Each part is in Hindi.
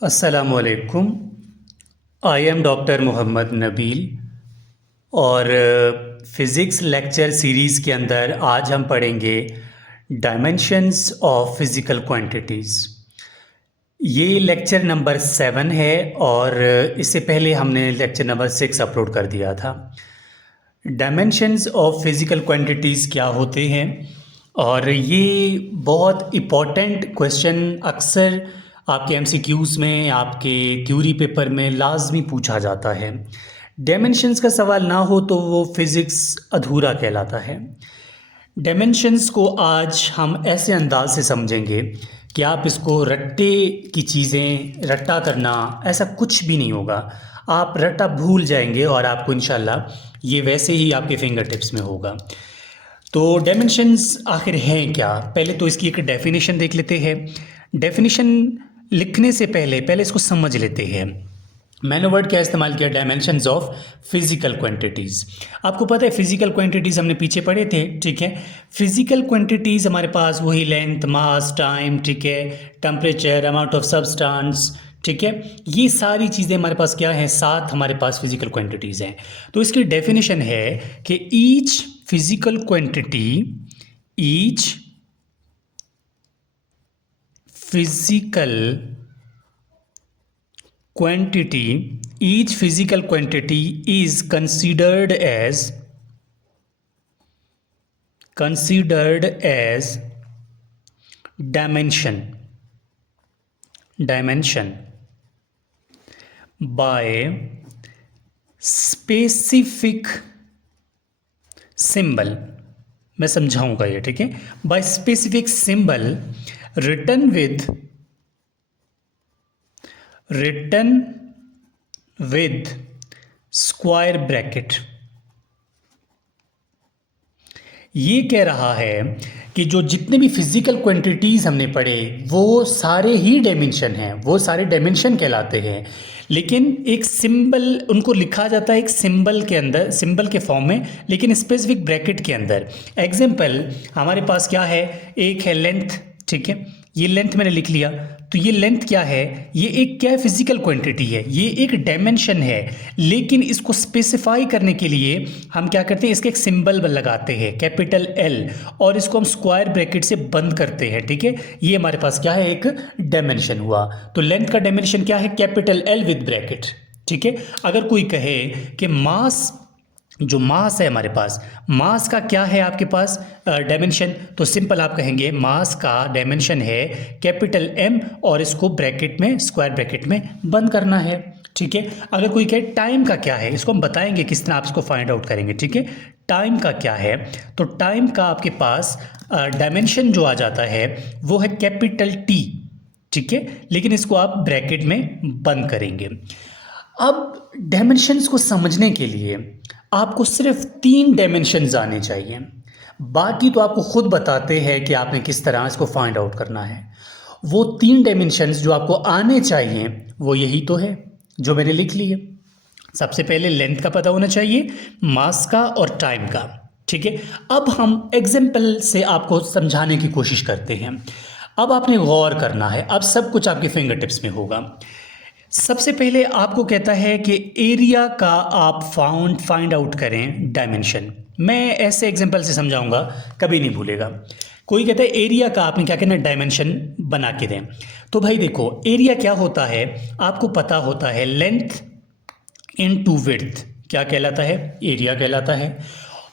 अस्सलामुअलैकुम। I am doctor Mohammad Nabeel और फ़िज़िक्स लेक्चर सीरीज़ के अंदर आज हम पढ़ेंगे डायमेंशंस ऑफ फिज़िकल क्वांटिटीज़। ये लेक्चर नंबर 7 है और इससे पहले हमने लेक्चर नंबर 6 अपलोड कर दिया था। डायमेंशंस ऑफ फिज़िकल क्वांटिटीज़ क्या होते हैं, और ये बहुत इम्पॉर्टेंट क्वेश्चन अक्सर आपके एमसीक्यूज़ में, आपके थ्योरी पेपर में लाजमी पूछा जाता है। डायमेंशंस का सवाल ना हो तो वो फिज़िक्स अधूरा कहलाता है। डायमेंशंस को आज हम ऐसे अंदाज से समझेंगे कि आप इसको रट्टे की चीज़ें, रट्टा करना ऐसा कुछ भी नहीं होगा। आप रट्टा भूल जाएंगे और आपको इंशाल्लाह ये वैसे ही आपके फिंगर टिप्स में होगा। तो डायमेंशंस आखिर हैं क्या? पहले तो इसकी एक डेफिनेशन देख लेते हैं। डेफिनेशन लिखने से पहले इसको समझ लेते हैं। मैंने वर्ड क्या इस्तेमाल किया? Dimensions of physical quantities. आपको पता है फिजिकल क्वांटिटीज़ हमने पीछे पढ़े थे, ठीक है। फिजिकल क्वांटिटीज़ हमारे पास वही लेंथ, मास, टाइम, ठीक है, टेम्परेचर, अमाउंट ऑफ सब्सटेंस, ठीक है। ये सारी चीज़ें हमारे पास क्या हैं? 7 हमारे पास फिजिकल क्वांटिटीज़ हैं। तो इसकी डेफिनेशन है कि each physical quantity, each physical quantity, each physical quantity is considered as dimension by specific symbol। मैं समझाऊंगा ये, ठीक है। by specific symbol written with square bracket. ये कह रहा है कि जो जितने भी फिजिकल क्वांटिटीज़ हमने पढ़े वो सारे ही डायमेंशन हैं, वो सारे डायमेंशन कहलाते हैं, लेकिन एक सिंबल उनको लिखा जाता है एक सिंबल के अंदर, सिंबल के फॉर्म में, लेकिन स्पेसिफिक ब्रैकेट के अंदर। एग्जाम्पल हमारे पास क्या है? एक है लेंथ, ठीक है, ये लेंथ मैंने लिख लिया। तो ये लेंथ क्या है? ये एक क्या है? फिजिकल क्वांटिटी है, ये एक डायमेंशन है, लेकिन इसको स्पेसिफाई करने के लिए हम क्या करते हैं? इसके एक सिंबल लगाते हैं, कैपिटल एल, और इसको हम स्क्वायर ब्रैकेट से बंद करते हैं, ठीक है। ये हमारे पास क्या है? एक डायमेंशन हुआ। तो लेंथ का डायमेंशन क्या है? कैपिटल एल विद ब्रैकेट, ठीक है। अगर कोई कहे कि मास, जो मास है हमारे पास, मास का क्या है आपके पास डायमेंशन? तो सिंपल आप कहेंगे मास का डायमेंशन है कैपिटल एम, और इसको ब्रैकेट में, स्क्वायर ब्रैकेट में बंद करना है, ठीक है। अगर कोई कहे टाइम का क्या है, इसको हम बताएंगे किस तरह आप इसको फाइंड आउट करेंगे, ठीक है। टाइम का क्या है? तो टाइम का आपके पास डायमेंशन जो आ जाता है वो है कैपिटल टी, ठीक है, लेकिन इसको आप ब्रैकेट में बंद करेंगे। अब डायमेंशंस को समझने के लिए आपको सिर्फ 3 डायमेंशंस आने चाहिए, बाकी तो आपको खुद बताते हैं कि आपने किस तरह इसको फाइंड आउट करना है। वो 3 डायमेंशंस जो आपको आने चाहिए वो यही तो है जो मैंने लिख लिए। सबसे पहले लेंथ का पता होना चाहिए, मास का और टाइम का, ठीक है। अब हम एग्जाम्पल से आपको समझाने की कोशिश करते हैं। अब आपने गौर करना है, अब सब कुछ आपके फिंगर टिप्स में होगा। सबसे पहले आपको कहता है कि एरिया का आप फाइंड आउट करें डायमेंशन। मैं ऐसे एग्जांपल से समझाऊंगा, कभी नहीं भूलेगा। कोई कहता है एरिया का आपने क्या करना है? डायमेंशन बना के दें। तो भाई देखो, एरिया क्या होता है आपको पता होता है, लेंथ इनटू विड्थ क्या कहलाता है? एरिया कहलाता है।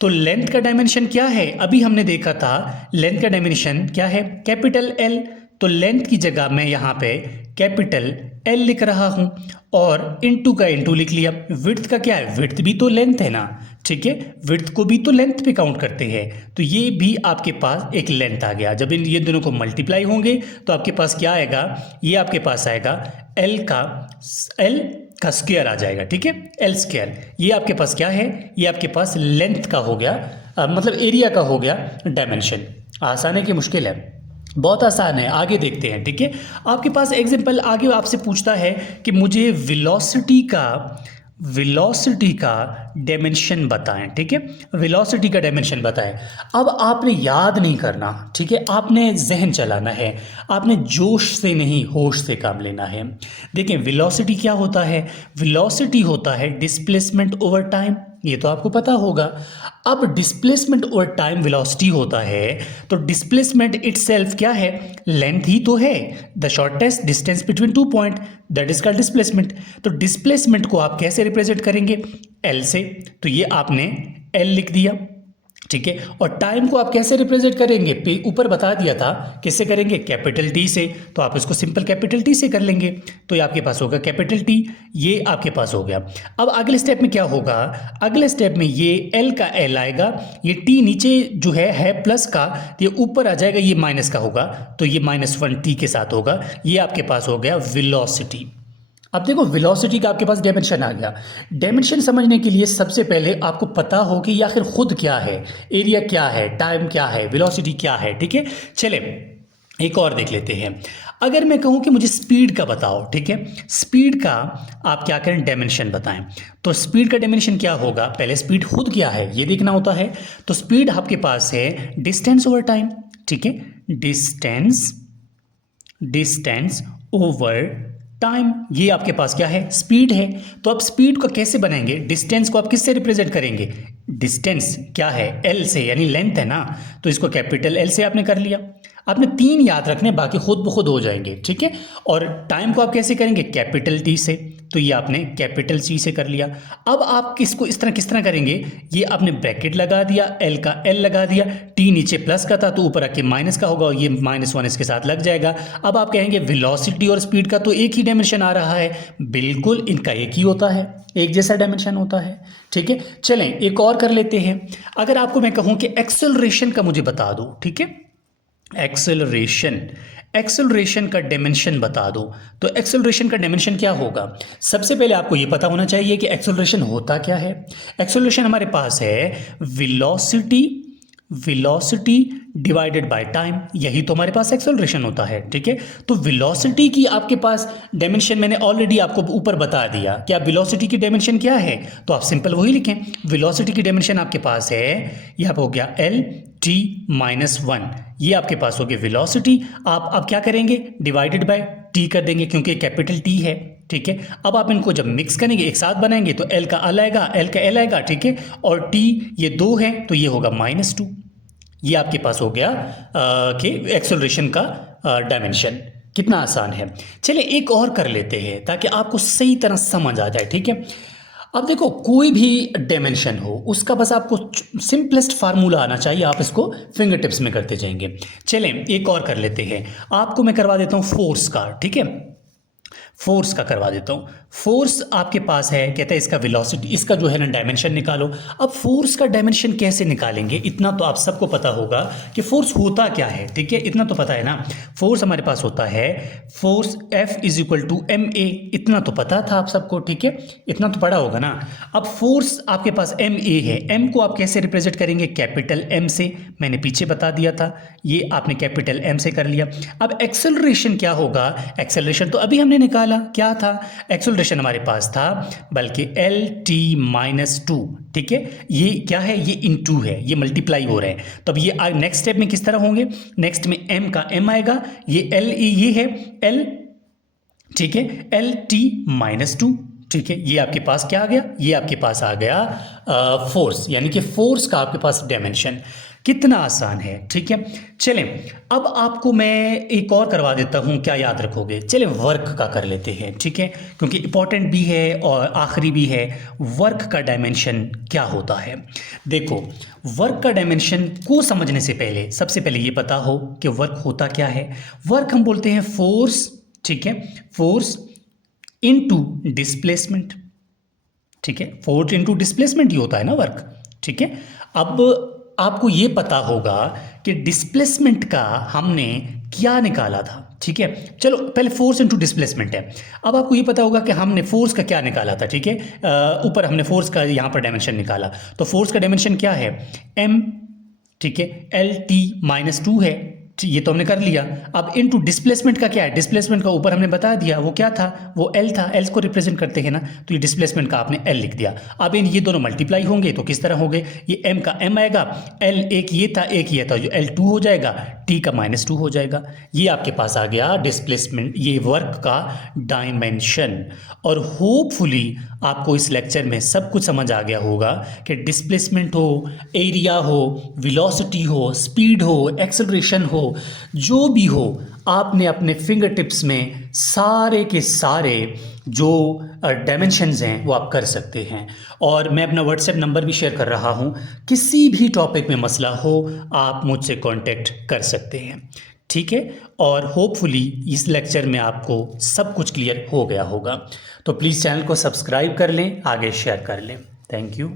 तो लेंथ का डायमेंशन क्या है? अभी हमने देखा था लेंथ का डायमेंशन क्या है? Capital L. तो लेंथ की जगह मैं यहाँ पे कैपिटल एल लिख रहा हूँ और इनटू का इनटू लिख लिया। विड्थ का क्या है? विड्थ भी तो लेंथ है ना, ठीक है, विड्थ को भी तो लेंथ पे काउंट करते हैं। तो ये भी आपके पास एक लेंथ आ गया। जब इन ये दोनों को मल्टीप्लाई होंगे तो आपके पास क्या आएगा? ये आपके पास आएगा एल का स्क्वायर आ जाएगा, ठीक है, एल स्क्वायर। ये आपके पास क्या है? ये आपके पास लेंथ का हो गया, मतलब एरिया का हो गया डायमेंशन। आसान है कि मुश्किल है? बहुत आसान है, आगे देखते हैं, ठीक है। आपके पास एग्जांपल आगे आपसे पूछता है कि मुझे वेलोसिटी का वेलोसिटी का डायमेंशन बताएं, ठीक है, वेलोसिटी का डायमेंशन बताएं। अब आपने याद नहीं करना, ठीक है, आपने जहन चलाना है, आपने जोश से नहीं होश से काम लेना है। देखें वेलोसिटी क्या होता है, वेलोसिटी होता है डिस्प्लेसमेंट ओवर टाइम, ये तो आपको पता होगा। अब डिस्प्लेसमेंट ओवर टाइम वेलोसिटी होता है, तो डिस्प्लेसमेंट इटसेल्फ क्या है, लेंथ ही तो है, the shortest distance between two point, that is called displacement. तो डिस्प्लेसमेंट को आप कैसे रिप्रेजेंट करेंगे, एल से, तो ये आपने एल लिख दिया, ठीक है। और टाइम को आप कैसे रिप्रेजेंट करेंगे, पे ऊपर बता दिया था, किससे करेंगे, कैपिटल टी से, तो आप इसको सिंपल कैपिटल टी से कर लेंगे, तो ये आपके पास होगा कैपिटल टी, ये आपके पास हो गया। अब अगले स्टेप में क्या होगा, अगले स्टेप में ये एल का एल आएगा, ये टी नीचे जो है प्लस का, तो ये ऊपर आ जाएगा, ये माइनस का होगा, तो ये -1 टी के साथ होगा, ये आपके पास हो गया वेलोसिटी। अब देखो वेलोसिटी का आपके पास डायमेंशन आ गया। डायमेंशन समझने के लिए सबसे पहले आपको पता हो कि ये आखिर खुद क्या है, एरिया क्या है, टाइम क्या है, वेलोसिटी क्या है, ठीक है। चले एक और देख लेते हैं। अगर मैं कहूँ कि मुझे स्पीड का बताओ, ठीक है, स्पीड का आप क्या करें, डायमेंशन बताएं, तो स्पीड का डायमेंशन क्या होगा, पहले स्पीड खुद क्या है ये देखना होता है। तो स्पीड आपके पास है डिस्टेंस ओवर टाइम, ठीक है, डिस्टेंस ओवर टाइम, ये आपके पास क्या है, स्पीड है। तो अब स्पीड को कैसे बनाएंगे, डिस्टेंस को आप किससे रिप्रेजेंट करेंगे, डिस्टेंस क्या है, एल से, यानी लेंथ है ना, तो इसको कैपिटल एल से आपने कर लिया। आपने 3 याद रखने, बाकी खुद ब खुद हो जाएंगे, ठीक है। और टाइम को आप कैसे करेंगे, कैपिटल टी से, तो ये आपने कैपिटल सी से कर लिया। अब आप किसको किस तरह करेंगे, ये आपने ब्रैकेट लगा दिया, एल का एल लगा दिया, टी नीचे प्लस का था तो ऊपर आके माइनस का होगा, और ये -1 इसके साथ लग जाएगा। अब आप कहेंगे वेलोसिटी और स्पीड का तो एक ही डायमेंशन आ रहा है, बिल्कुल इनका एक ही होता है, एक जैसा डायमेंशन होता है, ठीक है। चलें एक और कर लेते हैं। अगर आपको मैं कहूँ कि एक्सेलरेशन का मुझे बता दो, ठीक है, एक्सेलरेशन का डायमेंशन बता दो, तो एक्सेलरेशन का डायमेंशन क्या होगा, सबसे पहले आपको ये पता होना चाहिए कि एक्सेलरेशन होता क्या है। एक्सेलरेशन हमारे पास है वेलोसिटी डिवाइडेड बाय टाइम, यही तो हमारे पास एक्सेलरेशन होता है, ठीक है। तो वेलोसिटी की आपके पास डायमेंशन मैंने ऑलरेडी आपको ऊपर बता दिया कि आप वेलोसिटी की डायमेंशन क्या है, तो आप सिंपल वही लिखें, वेलोसिटी की डायमेंशन आपके पास है, यह हो गया एल टी -1, ये आपके पास हो गया वेलोसिटी। आप अब क्या करेंगे, डिवाइडेड बाय टी कर देंगे, क्योंकि कैपिटल टी है, ठीक है। अब आप इनको जब मिक्स करेंगे, एक साथ बनाएंगे, तो एल का एल आएगा, एल का एल आएगा, ठीक है, और टी ये 2 है, तो ये होगा -2, ये आपके पास हो गया कि एक्सेलरेशन का डायमेंशन। कितना आसान है। चलिए एक और कर लेते हैं ताकि आपको सही तरह समझ आ जाए, ठीक है। अब देखो कोई भी डायमेंशन हो, उसका बस आपको सिंपलेस्ट फार्मूला आना चाहिए, आप इसको फिंगर टिप्स में करते जाएंगे। चलें एक और कर लेते हैं, आपको मैं करवा देता हूँ फोर्स का, ठीक है, फोर्स का करवा देता हूँ। फोर्स आपके पास है, कहता है इसका वेलोसिटी, इसका जो है ना डायमेंशन निकालो। अब फोर्स का डायमेंशन कैसे निकालेंगे, इतना तो आप सबको पता होगा कि फोर्स होता क्या है, ठीक है, इतना तो पता है ना। फोर्स हमारे पास होता है, फोर्स F = ma, इतना तो पता था आप सबको, ठीक है, इतना तो पढ़ा होगा ना। अब फोर्स आपके पास ma है, m को आप कैसे रिप्रेजेंट करेंगे, कैपिटल M से, मैंने पीछे बता दिया था, ये आपने कैपिटल M से कर लिया। अब एक्सेलरेशन क्या होगा, एक्सेलरेशन तो अभी हमने निकाला, क्या था, एक्सेलरेशन हमारे पास था बल्कि LT-2, ठीक है, ये क्या है, ये इनटू है, ये मल्टीप्लाई हो रहे हैं। तो अब ये नेक्स्ट स्टेप में किस तरह होंगे, नेक्स्ट में m का m आएगा, ये L ये है L, ठीक है, LT-2, ठीक है, ये आपके पास क्या आ गया, ये आपके पास आ गया फोर्स, यानी कि फोर्स का आपके पास डायमेंशन। कितना आसान है, ठीक है। चलें अब आपको मैं एक और करवा देता हूं, क्या याद रखोगे, चलें वर्क का कर लेते हैं, ठीक है, क्योंकि इंपॉर्टेंट भी है और आखिरी भी है। वर्क का डायमेंशन क्या होता है, देखो वर्क का डायमेंशन को समझने से पहले सबसे पहले ये पता हो कि वर्क होता क्या है। वर्क हम बोलते हैं फोर्स, ठीक है, फोर्स इनटू डिस्प्लेसमेंट, ठीक है, फोर्स इनटू डिस्प्लेसमेंट ही होता है ना वर्क, ठीक है। अब आपको ये पता होगा कि डिस्प्लेसमेंट का हमने क्या निकाला था, ठीक है, चलो पहले फोर्स इनटू डिस्प्लेसमेंट है। अब आपको ये पता होगा कि हमने फोर्स का क्या निकाला था, ठीक है, ऊपर हमने फोर्स का यहाँ पर डायमेंशन निकाला, तो फोर्स का डायमेंशन क्या है, m, ठीक है, LT-2 है, ये तो हमने कर लिया। अब इनटू डिस्प्लेसमेंट का क्या है, डिस्प्लेसमेंट का ऊपर हमने बता दिया वो क्या था, वो एल था, एल को रिप्रेजेंट करते हैं ना, तो ये डिस्प्लेसमेंट का आपने एल लिख दिया। अब इन ये दोनों मल्टीप्लाई होंगे तो किस तरह होंगे, ये एम का एम आएगा, एल एक ये था एक ये था, जो एल 2 हो जाएगा, टी का -2 हो जाएगा। ये आपके पास आ गया डिस्प्लेसमेंट, ये वर्क का डायमेंशन। और होपफुली आपको इस लेक्चर में सब कुछ समझ आ गया होगा कि डिस्प्लेसमेंट हो, एरिया हो, वेलोसिटी हो, स्पीड हो, एक्सेलरेशन हो, जो भी हो, आपने अपने फिंगर टिप्स में सारे के सारे जो डायमेंशंस हैं वो आप कर सकते हैं। और मैं अपना व्हाट्सएप नंबर भी शेयर कर रहा हूँ, किसी भी टॉपिक में मसला हो आप मुझसे कांटेक्ट कर सकते हैं, ठीक है। और होपफुली इस लेक्चर में आपको सब कुछ क्लियर हो गया होगा। तो प्लीज़ चैनल को सब्सक्राइब कर लें, आगे शेयर कर लें। Thank you.